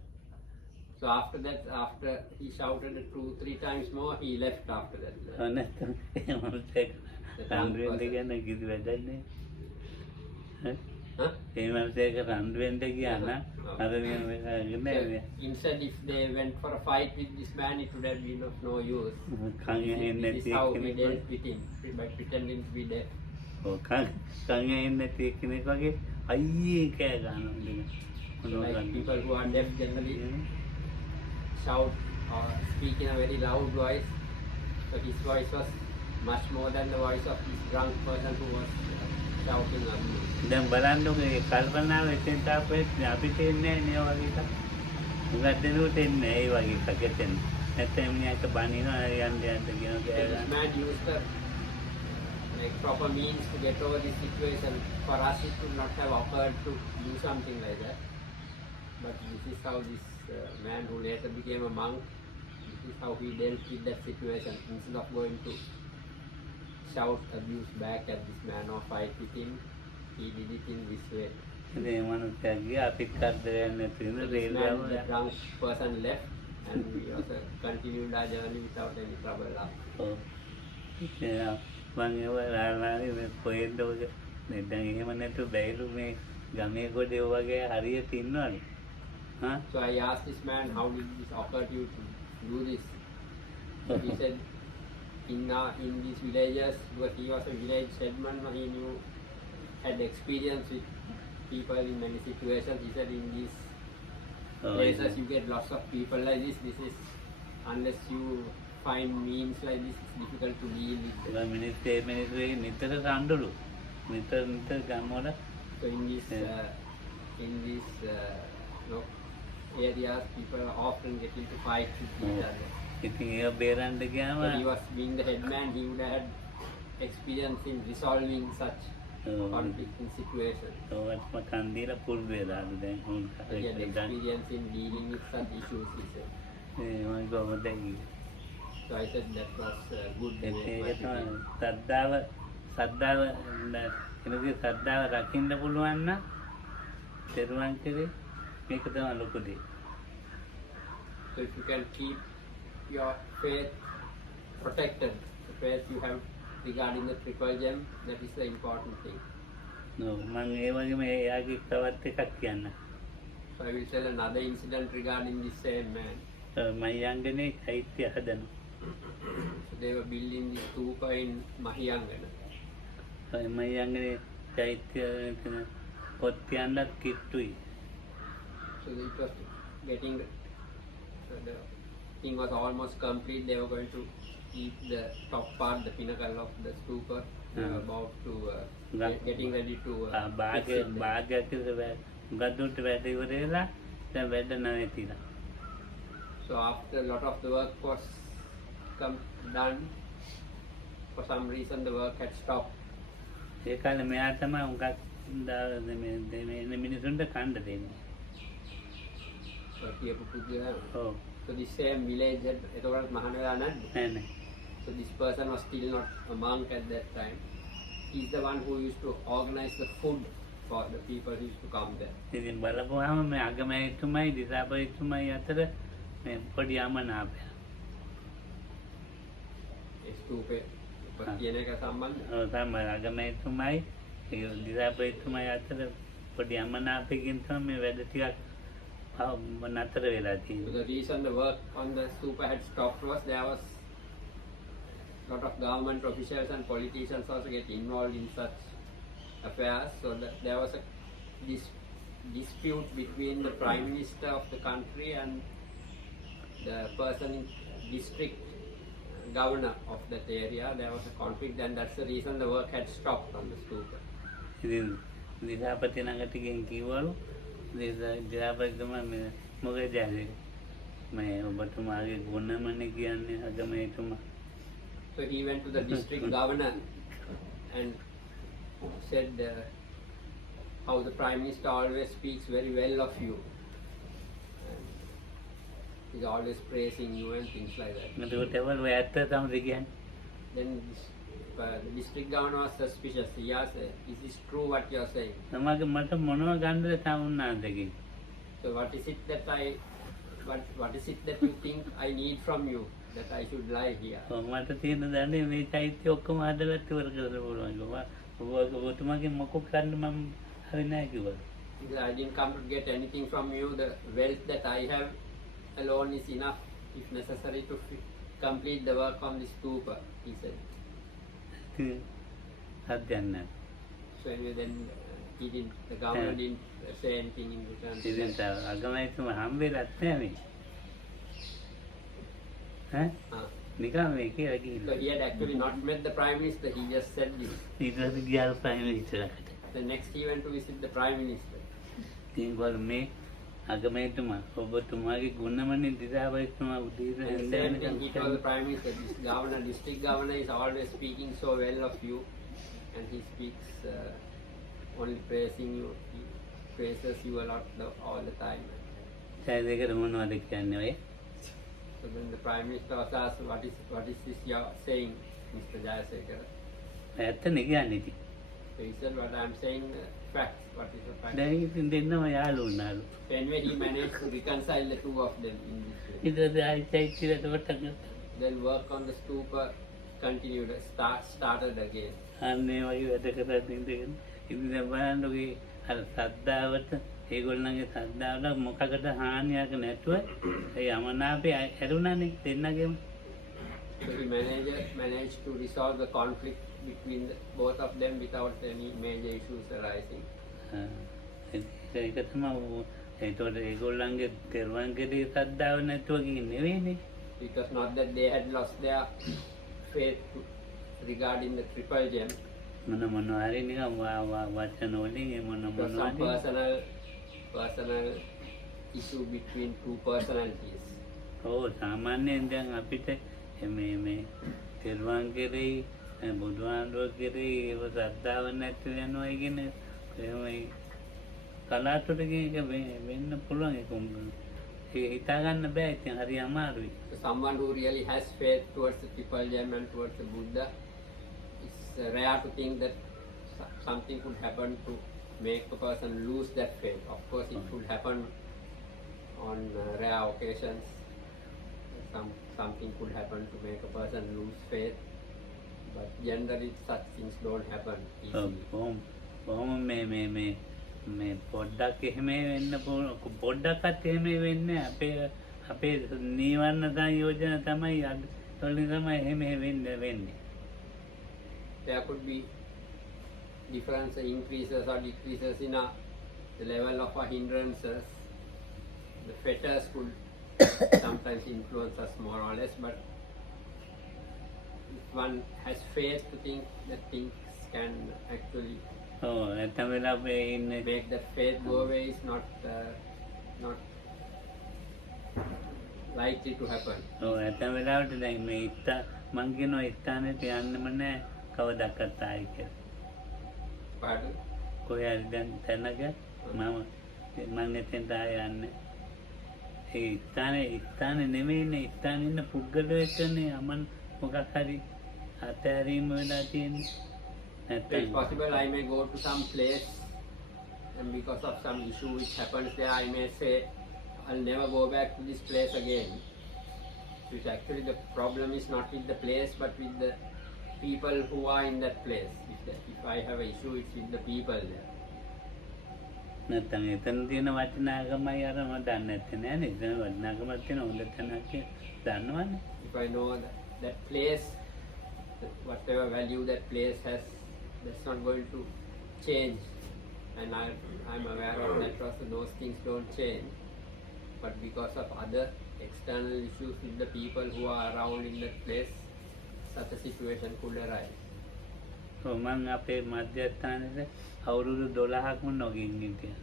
So after that, after he shouted it 2-3 times more, he left after that. නැත්නම් ඒ මනුස්සයෙක් රන්වෙන්න ගියා නම් කිසි වැඩක් නෑ Huh? ඒ මනුස්සයෙක් රන්වෙන්න ගියා නම් අර So මේ instead, if they went for a fight with this man, it would have been of no use. කන් ඇහෙන්නේ This is නැති how we කෙනෙක් dealt with him, by pretending to be deaf. ඔව් කන් ඇහෙන්නේ නැති කෙනෙක් වගේ අයියේ කෑ ගන්නවා So like people who are deaf generally shout or speak in a very loud voice. So his voice was much more than the voice of this drunk person who was shouting abuse. දැන් බලන්නකො ඒ කල්පනාව එතෙන් තාපෙත් අපිට එන්නේ නෑ වගේ එකක්. උගත් දෙනුට එන්නේ ඒ වගේ එකක් එතෙන්. නැත්නම් මිනිහට බනිනවා යන්න කියන So කෑ this ගන්න. man used the like proper means to get over this situation. For us, it would not have occurred to do something like that. But this is how this man who later became a monk, this is how he dealt with that situation. Instead of going to shout abuse back at this man or fight with him, he did it in this way. ඉතින් ඒ මනුස්සයා ගියා අපිත් කරදරයක් නැති වෙන So this rail man, ගාව the drunk person left, and we also continued our journey without any trouble. ඔව්. මම ඒව රාලාරි මේ කොහෙන්ද ඔය මේ දැන් එහෙම නැතු බැයිලු මේ ගමේ කොටේ වගේ හරියට ඉන්නවනේ. හා So I asked this man, how did this occur to you to do this? So he said, in these villages, because he was a village headman, he had experience with people in many situations. He said, in these places you get lots of people like this. This is, unless you find means like this, it's difficult to deal with them. මිනිස්සේ මිනිස්සේ නිතර රණ්ඩුලු. නිතර ගම්වල So in these areas, people are often get into fights with each other. ඉතින් ඒව බේරන්න ගියාම So he was being the headman, he would have had experience in resolving such conflicting situations. ඔවත් මකන් දීලා පුරුදු වෙලාලු දැන් උන් So he had experience in dealing with such issues, he said. ඒ මම කොහොමද So I said that was good. ඒක තමයි සද්දාව කෙනෙකුගේ සද්දාව රකින්න පුළුවන් නම් තෙරුවන් කෙරේ මේක තමයි ලොකු දේ. So if you can keep your faith protected, the faith you have regarding the triple gem, that is the important thing. මම ඒ වගේම එයාගේ තවත් එකක් කියන්න. So I will tell another incident regarding this same man. මයංගනේ චෛත්‍ය හදන. So they were building this stupa in Mahiyangana. මයංගනේ චෛත්‍ය කොත්තියන්නත් කිට්ටුයි. So it was getting, so the thing was almost complete. They were going to keep the top part, the pinnacle of the stupa. They were about to getting ready to භාගයක් ගදුට වැඩ ඉවරලා දැන් වැඩ නැතිලා. So after a lot of the work was done, for some reason the work had stopped. ඒ කාලේ මෙයා තමයි උඟක් මේ මිනිසුන්ට කන්න දෙන්නේ. So here ඔව්. So this same village had එතකොට මහාන වෙලා නැද්ද? නෑ නෑ. So this person was still not a monk at that time. He's the one who used to organize the food for the people who used to come there. ඉතින් බලපුවාම මේ අගමැතිතුමයි දිසාපතිතුමයි අතර මේ පොඩි අමනාපයක්. ඒ ස්තූපේ කියන එක සම්බන්ධ. ඔව් තමයි අගමැතිතුමයි ඒ දිසාපතිතුමයි අතර පොඩි අමනාපයකින් තමයි මේ වැඩ ටිකක් නතර වෙලා So තියෙන්නේ. the reason the work on the stupa had stopped was there was lot of government officials and politicians also get involved in such affairs. So that there was a dispute between the Prime Minister of the country and the person in district governor of that area. There was a conflict, and that's the reason the work had stopped on the stupa. ඉතින් දිසාපති ළඟට ගිහින් කිව්වලු දිසාපතිතුමා මේ මොකද ආවේ මේ ඔබතුමාගේ ගුණමනේ කියන්නේ අගමැතිතුමා. So he went to the district governor and said how the Prime Minister always speaks very well of you. And he's always praising you and things like that. එතකොට ඒවල ඇත්ත තමයි කියන්නේ. Then the district governor was suspicious. He asked, is this true what you are saying? තමගේ මට මොනව ගන්නද තමුන්නාද කිව්වා. So what is it that what is it that you think I need from you that I should lie here? මට තියෙන දන්නේ මේ චෛත්‍ය ඔක්කොම හදලා ඉවර කරලා පුළුවන්. ඔබතුමාගේ මොකක් ගන්න මම හරි නැහැ කිව්වා. He said, I didn't come to get anything from you. The wealth that I have alone is enough, if necessary, to complete the work on this stupa, he said. හදන්න. So anyway, then the governor didn't say anything in return. ඉතින් අගමැතිතුමා හම්බෙලත් නැහැ මේ. ඈ? නිකන් මේ කියලා So කිව්වා. he had actually not met the Prime Minister, he just said this. ඊට පස්සේ ගියා ප්‍රයිම් මිනිස්ටර්ට. The next he went to visit the Prime Minister. ඉතින් වල මේ අගමැතිතුමා ඔබතුමාගේ ගුණමනේ දිසාපතිතුමා උදේට And the same thing he told the Prime Minister, this governor, district governor is always speaking so well of you, and he speaks only praising you, he praises you a lot all the time. සෑදේකට මොනවද කියන්නේ ඔය? So then the Prime Minister was asked, what is this you are saying, Mr. Jayasekara? ඇත්තනේ කියන්නේ ඉතින්. So he said, what I am saying, facts. What is the fact? දැන් ඉතින් දෙන්නම යාළුවුනාලු. So anyway, he managed to reconcile the two of them in this way. ඊට පස්සේ ආයි චෛත්‍යයට වටක් ගත්තා. Then work on the stupa continued, started again. අන්නේ වගේ වැඩ කරලා ඉඳගෙන ඉතින් දැන් බලන්නකෝ අර සද්දාවට ඒගොල්ලන්ගේ සද්දාවට මොකකට හානියක් නැතුව ඒ යමනාපේ ඇරුණානේ දෙන්නගෙම. So he managed to resolve the conflict between both of them without any major issues arising. ඒක තමයි ඒතකොට ඒගොල්ලන්ගේ තෙරුවන් කෙරේ සද්දාව නැතුව ගියේ නෙවෙයිනේ. It was not that they had lost their faith regarding the triple gem. මොන හරි නිකන් වචන වලින් මොන It was some personal issue between two personalities. ඔව් සාමාන්‍යයෙන් දැන් අපිට මේ තෙරුවන් කෙරෙහි බුදුහාමුදුරුවෝ කෙරෙහි ඒව ශ්‍රද්ධාව නැති වෙනවා කියන්නේ එහෙමයි කලාතුරකින් ඒක වෙන්න පුළුවන් ඒක හිතා ගන්න බෑ ඉතින් හරි අමාරුයි. So someone who really has faith towards the triple gem and towards the Buddha, it's rare to think that something could happen to make a person lose that faith. Of course, it could happen on rare occasions. Something could happen to make a person lose faith, but generally such things don't happen easily. කොහොම මේ පොඩ්ඩක් එහෙම වෙන්න පොඩ්ඩක්වත් එහෙම වෙන්නේ අපේ නීවරණ සංයෝජන තමයි වලින් තමයි එහෙම වෙන්නේ. There could be different increases or decreases in the level of our hindrances. The fetters could sometimes influence us more or less, but if one has faith to think that things can actually නැත්නම් වෙලාවෙ ඉන්නේ make that faith go away is not likely to happen. නැත්නම් වෙලාවට දැන් මේ මං කියනවා ස්ථානෙට යන්නම නැහැ කවදාවත් ආයි කියලා. Pardon? කොහේ හරි දැන් තැනක මම එතෙන්ට ආය යන්නේ. ඒ ස්ථානේ නෙමෙයිනේ ස්ථානේ ඉන්න පුද්ගලයෙක්නේ අමන් මොකක් හරි අතෑරීම වෙලා තියෙන්නේ. It's possible I may go to some place and because of some issue which happens there, I may say I'll never go back to this place again. So it's actually the problem is not with the place but with the people who are in that place. If I have an issue, it's with the people there. නැත්නම් එතන තියෙන වටිනාකමයි අර මම දන්නේ නැත්තේ නෑනේ. එතන වටිනාකමක් තියෙන හොඳ තැනක් දන්නවනේ. If I know that place whatever value that place has, that's not going to change. And I'm aware of that also, those things don't change. But because of other external issues with the people who are around in that place, such a situation could arise. මං අපේ මධ්‍යස්ථානෙට අවුරුදු 12ක්ම නොගින් හිටියා.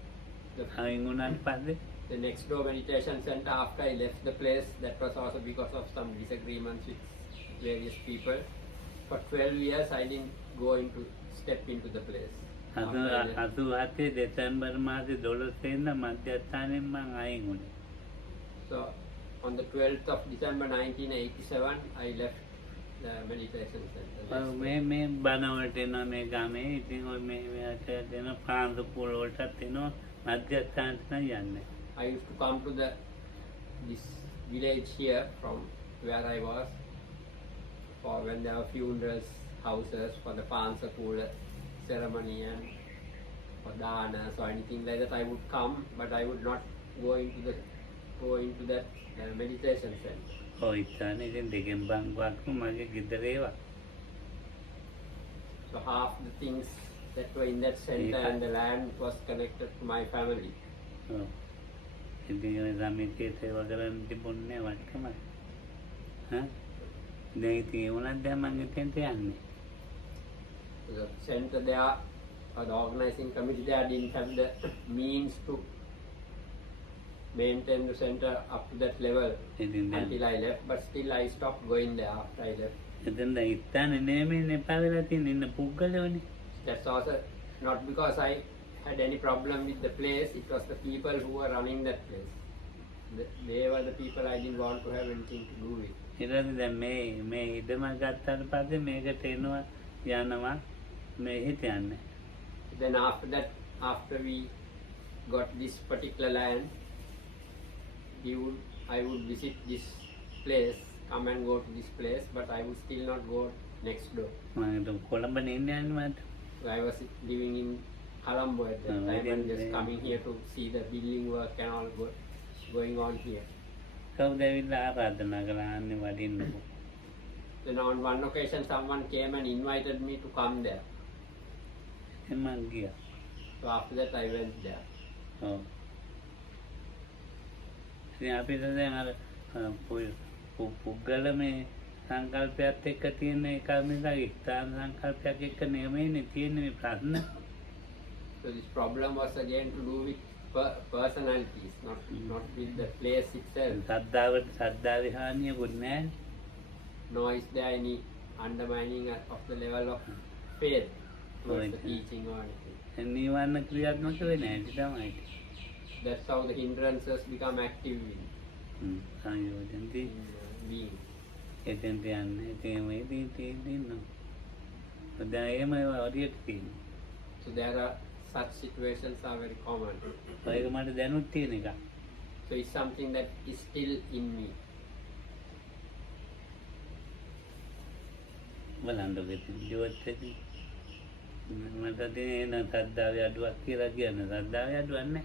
අයින් වුණාට පස්සේ The next door meditation center, after I left the place, that was also because of some disagreements with various people. For 12 years, I didn't go into step into the place. 87 දෙසැම්බර් මාසේ 12 වෙනිදා මධ්‍යස්ථානෙන් මං අයින් වුණා. So on the 12th of December 1987, I left the meditation center. මේ බණවලට එනවා මේ ගමේ. ඉතින් ඔය මේකට දෙන පාන්දු පොළ වලටත් එනවා මධ්‍යස්ථානට නම් යන්නේ. I used to come to this village here from where I was for when there were funerals, houses for the Pansakula ceremony and for danas or anything like that. I would come, but I would not go into that meditation center. ඔය ඉතින් ඉතින් දෙකෙන් බංගුවක් මගේ ගෙදර ඒවා. So half the things that were in that center and the land was connected to my family. ඔව්. ඉතින් ඔය සමිතියේ සේවා කරන්න තිබුණේ වටකමයි. හා? දැන් ඉතින් ඒ වුණත් දැන් මං එතෙන්ට යන්නේ. The center there, or the organizing committee there, didn't have the means to maintain the center up to that level until I left. But still, I stopped going there after I left. එතෙන් දැන් ඉත්තන්නේ නෙමෙයි එපා වෙලා තියෙන ඉන්න පුද්ගලයෝනේ. That's also not because I had any problem with the place. It was the people who were running that place. They were the people I didn't want to have anything to do with. ඊළඟ දැන් මේ ඉදම ගත්තාට පස්සේ මේකට එනවා යනවා මෙහෙට යන්නේ. Then after that, after we got this particular land, I would visit this place, come and go to this place, but I would still not go next door. මම කොළඹ ඉන්නේ මට. I was living in Colombo at that time and just coming here to see the building work and all going on here. කවුද ඇවිල්ලා ආරාධනා කළා අන්නේ වඩින්නකෝ. Then on one occasion, someone came and invited me to come there. මං ගියා. So after that, I went there. ඔව්. ඉතින් අපිට දැන් අර පුද්ගල මේ සංකල්පයත් එක්ක තියෙන එක නිසා ස්ථාන සංකල්පයක් එක්ක නෙමෙයිනේ තියෙන්නේ මේ ප්‍රශ්න. So this problem was again to do with personalities, not with the place itself. සද්ධාවේ හානියකුත් නැහැ. Nor is there any undermining of the level of faith towards the teaching or anything. නිවන ක්‍රියාත්මක වෙන්නේ නැහැ තමයි. That's how the hindrances become active in සංයෝජනදී being. එතෙන්ට යන්නේ ඉතින් මේ තියෙනවා. දැන් එහෙම හරියට තියෙනවා. So there are such situations are very common. ඒක මට දැනුත් තියෙන එක. So it's something that is still in me. බලන්න වෙති ජීවිතේදී මට තියෙන සද්ධාවේ අඩුවක් කියලා කියන සද්ධාවේ අඩුවක් නැහැ.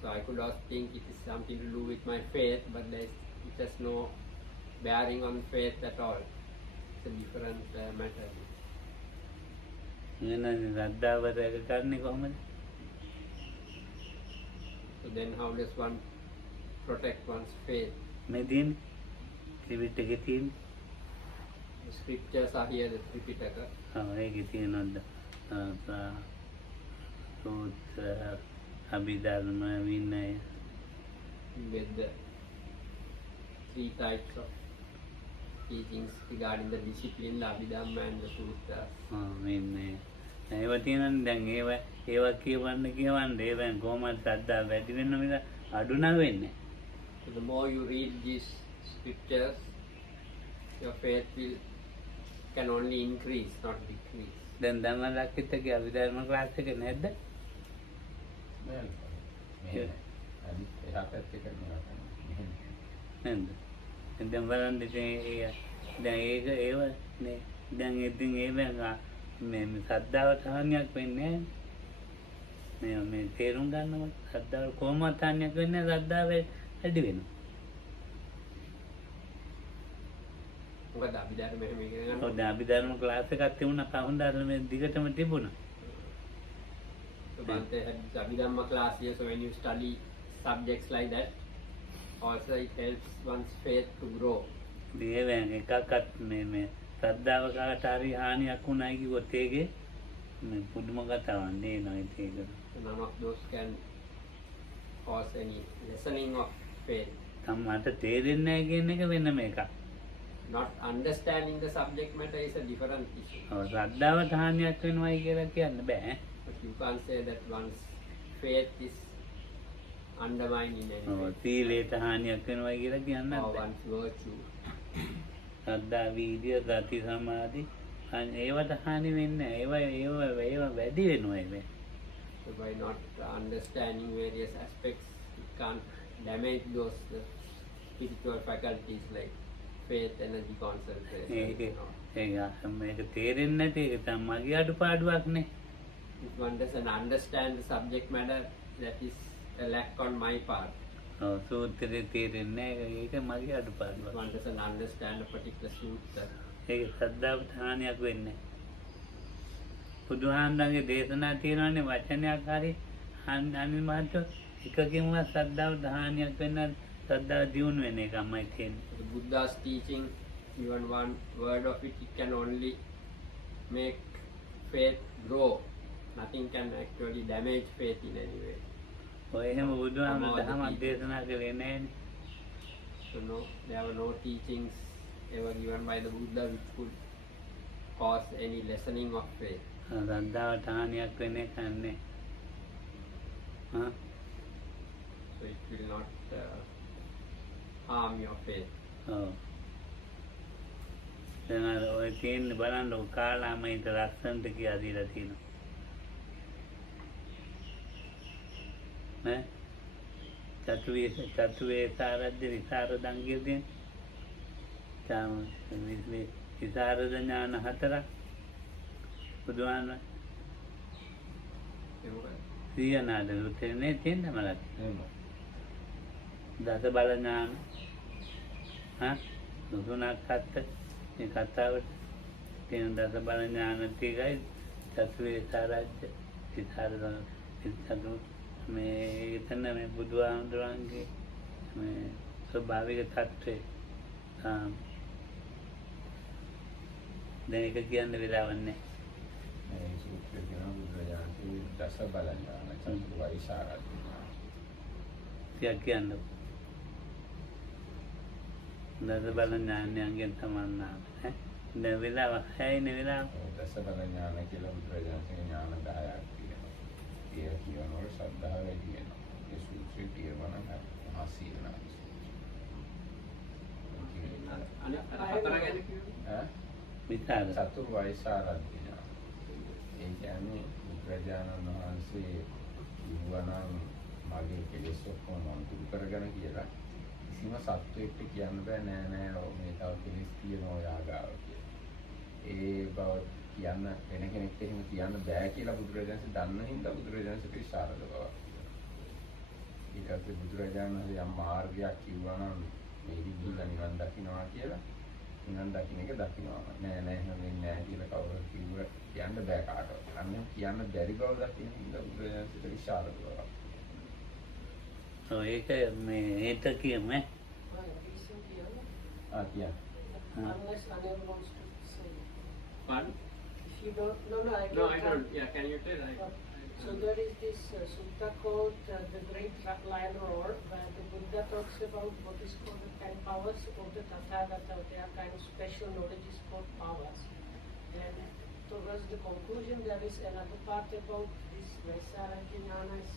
So I could also think it is something to do with my faith, but it has no bearing on faith at all. It's a different matter. එහෙනම් සද්ධාව රැක ගන්න කොහොමද? So then how does one protect one's faith? මේ දින ත්‍රිපිටකේ තියෙන The scriptures are here, the Tripitaka. ඒකේ තියෙනවද? සූත්‍ර අභිධර්ම විනය With the 3 types of teachings regarding the discipline, the Abhidhamma and the Sutra. විනය ඒවා තියෙනවනේ දැන් ඒවා කියවන්න ඒවෙන් කොහොමද සද්ධා වැඩි වෙන මිස අඩු නම් වෙන්නේ. So the more you read these scriptures, your faith can only increase, not decrease. දැන් ධම්මලක්කිතගේ අභිධර්ම ක්ලාස් එක නැද්ද? එහා පැත්තේ කරනවා. නේද? දැන් බලන්න දැන් ඒව නේ දැන් ඉතින් ඒවෙන් මේ සද්ධාවට හානියක් වෙන්නේ නැහැ. මේ තේරුම් ගන්නවා සද්ධාව කොහොමද හානියක් වෙන්නේ? සද්ධාව වැඩි වෙනවා. මොකද අභිධර්ම එහෙම ඉගෙන ගන්න. ඔව් දැන් අභිධර්ම ක්ලාස් එකක් තිබුණා කවුරුන්ද මේ දිගටම තිබුණා. So Bhante had Abhidhamma class here, so when you study subjects like that, also it helps one's faith to grow. දේවයන් එකක්වත් මේ ශ්‍රද්ධාව කාට හරි හානියක් වුණයි කිව්වොත් ඒකේ මේ පුදුම කතාවක් නේනවා ඒක. So none of those can cause any lessening of faith. තමට තේරෙන්නේ නැහැ කියන එක වෙනම එකක්. Not understanding the subject matter is a different issue. ඔව් ශ්‍රද්ධාවට හානියක් වෙනවයි කියලා කියන්න බෑ. But you can't say that one's faith is undermined in any ඔව් way, සීලයට හානියක් වෙනවයි කියලා කියන්නත් or බෑ. one's virtue. ශ්‍රද්ධා වීර්ය සති සමාධි ඒවට හානි වෙන්නේ නැහැ. ඒවා වැඩි වෙනවා ඒක. So by not understanding various aspects, it can't damage those spiritual faculties like faith, energy, concentration. ඒක and all. මේක තේරෙන්නේ නැති එක තමයි මගේ අඩුපාඩුවක් නේ. If one doesn't understand the subject matter, that is a lack on my part. ඔව් සූත්‍රේ තේරෙන්නේ නැහැ ඒක මගේ If අඩුපාඩුවක්. one doesn't understand a particular sutra, ඒක ශ්‍රද්ධාවට හානියක් වෙන්නේ නැහැ. බුදුහාමුදුරන්ගේ දේශනා තියෙනවානේ වචනයක් හරි අනිත් මාත් එකකින්වත් ශ්‍රද්ධාවට හානියක් වෙන්නේ ශ්‍රද්ධාව දියුණු වෙන එකමයි තියෙන්නේ. the Buddha's teaching, even one word of it, it can only make faith grow. Nothing can actually damage faith in any way. ඔය එහෙම බුදුහාමුදුරන් දහමක් දේශනා කරේ නැහැනේ. So no, there were no teachings ever given by the Buddha which could cause any lessening of faith. ශ්‍රද්ධාවට හානියක් වෙන එක නැහැ. හා So it will not harm your faith. ඔව්. දැන් අර ඔය තියෙන බලන්න කාලාමයින්ට ලස්සනට කියලා දීලා තියෙනවා. නේ? චතුවේ සාරද්ද විසරදන් කියදී. තාම මේ විසරද ඥාන හතරක් බුදුහාම සියනාද උත්තරනේ තියෙන මලක්. දස බල ඥාන හා දුතුණක් අත්ත මේ කතාවට තියෙන දස බල ඥාන ටිකයි චතුවේ සාරද්ද විසරද මේ එතන මේ බුදුහාමුදුරන්ගේ මේ ස්වභාවික තත්ත්වය දැන් ඒක කියන්න වෙලාවක් නැහැ. මේ සූත්‍රය කියනවා බුදුරජාණන් දස බල ඥාන චතුර් වෛශාරද්ද ඥාන. තියක් කියන්න. දස බල ඥානයෙන් තමන්නා ඈ දැන් වෙලාවක් හැයිනේ වෙලාව. දස බල ඥාන කියලා බුදුරජාණන්ගේ ඥාන 10ක් තියෙනවා. ඒ කියනකොට ශ්‍රද්ධාව වැඩි වෙනවා. ඒ සූත්‍රය කියනවා නම් මහා සීලනා. විතර චතුර් වෛශාරද්ද ඥාන. ඒ කියන්නේ බුදුරජාණන් වහන්සේ ඉවනම් මගේ කෙලෙස් ඔක්කොම මම දුරු කරගෙන කියලා කිසිම සත්වෙක් කියන්න බෑ නෑ මේ තව කෙලෙස් තියෙනවා යාගාව කියලා. ඒ බව කියන්න වෙන කෙනෙක්ට එහෙම කියන්න බෑ කියලා බුදුරජාණන් දන්න හින්දා බුදුරජාණන් විශාරද බව. ඊට බුදුරජාණන් වහන්සේ යම් මාර්ගයක් කිව්වා නම් මේ විදිහට නිවන් දකින්නවා කියලා නිවන් දකින්න එක දකින්නවා නෑ එහෙම වෙන්නේ නෑ කියලා කවුරු කිව්ව කියන්න බෑ කාටවත්. අන්න කියන්න බැරි බව දකින්න හින්දා බුදුරජාණන් විශාරද බව. ඔය ඒක මේ ඒත කියමු ඈ. Yeah. Unless Anil wants to say. Pardon? If you don't, no, I No, don't. I don't. Yeah, can you tell? So there is this sutta called the Great Lion Roar, where the Buddha talks about what is called the 10 powers of the Tathagata. They are kind of special knowledges called powers. And towards the conclusion, there is another part about this Vaisarajñāna is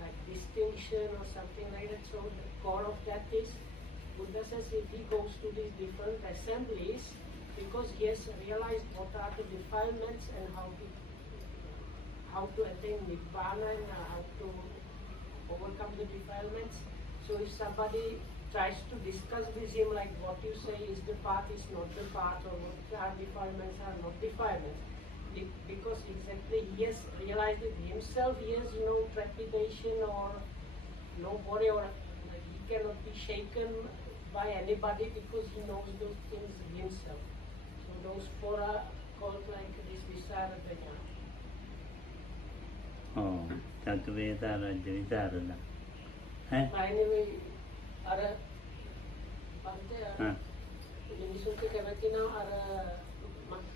like distinction or something like that. So the core of that is Buddha says if he goes to these different assemblies, because he has realized what are the defilements and how to attain Nibbana and how to overcome the defilements. So if somebody tries to discuss with him like what you say is the path is not the path, or what are defilements are not defilements, because exactly he has realized it himself, he has no trepidation or no worry, or he cannot be shaken by anybody because he knows those things himself. So those four are called like this Visaradanya. Oh, Tatuveta Vitarada. Eh? But anyway, Ara Bante Huh? මිනිසුන්ට කැමති නම් අර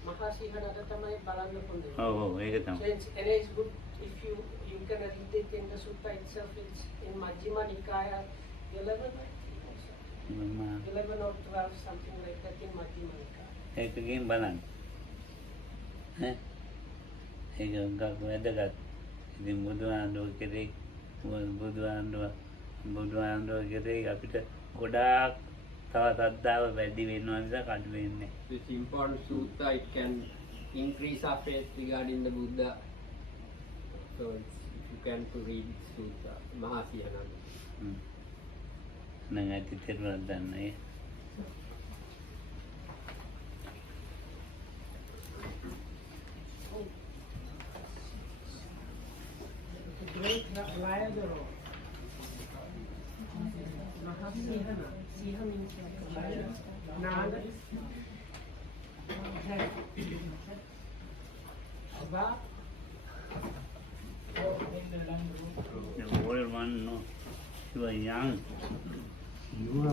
මහා සිංහලට තමයි බලන්න පුළුවන්. Oh, ඒක So තමයි. and it's good if you can read it in the sutta itself. It's in Majjhima Nikaya 11, I think, or something. 11 or 12, something like that in Majjhima Nikaya. ඒකකින් බලන්න. ඈ? ඒක ගොඩක් වැදගත්. ඉතින් බුදුහාමුදුරුවෝ කෙරෙහි අපිට ගොඩාක් තව ශ්‍රද්ධාව වැඩි වෙනවා නිසා කඩු වෙන්නේ. This important sutta, it can increase our faith regarding the Buddha. So it's, if you can to read sutta, Mahasihananda. නම් ඇති තේරුවක් දන්නේ. The great lion roar. Mahasihana. Siha means like a lion. Naga is head. Aba. The old one, no, she was young.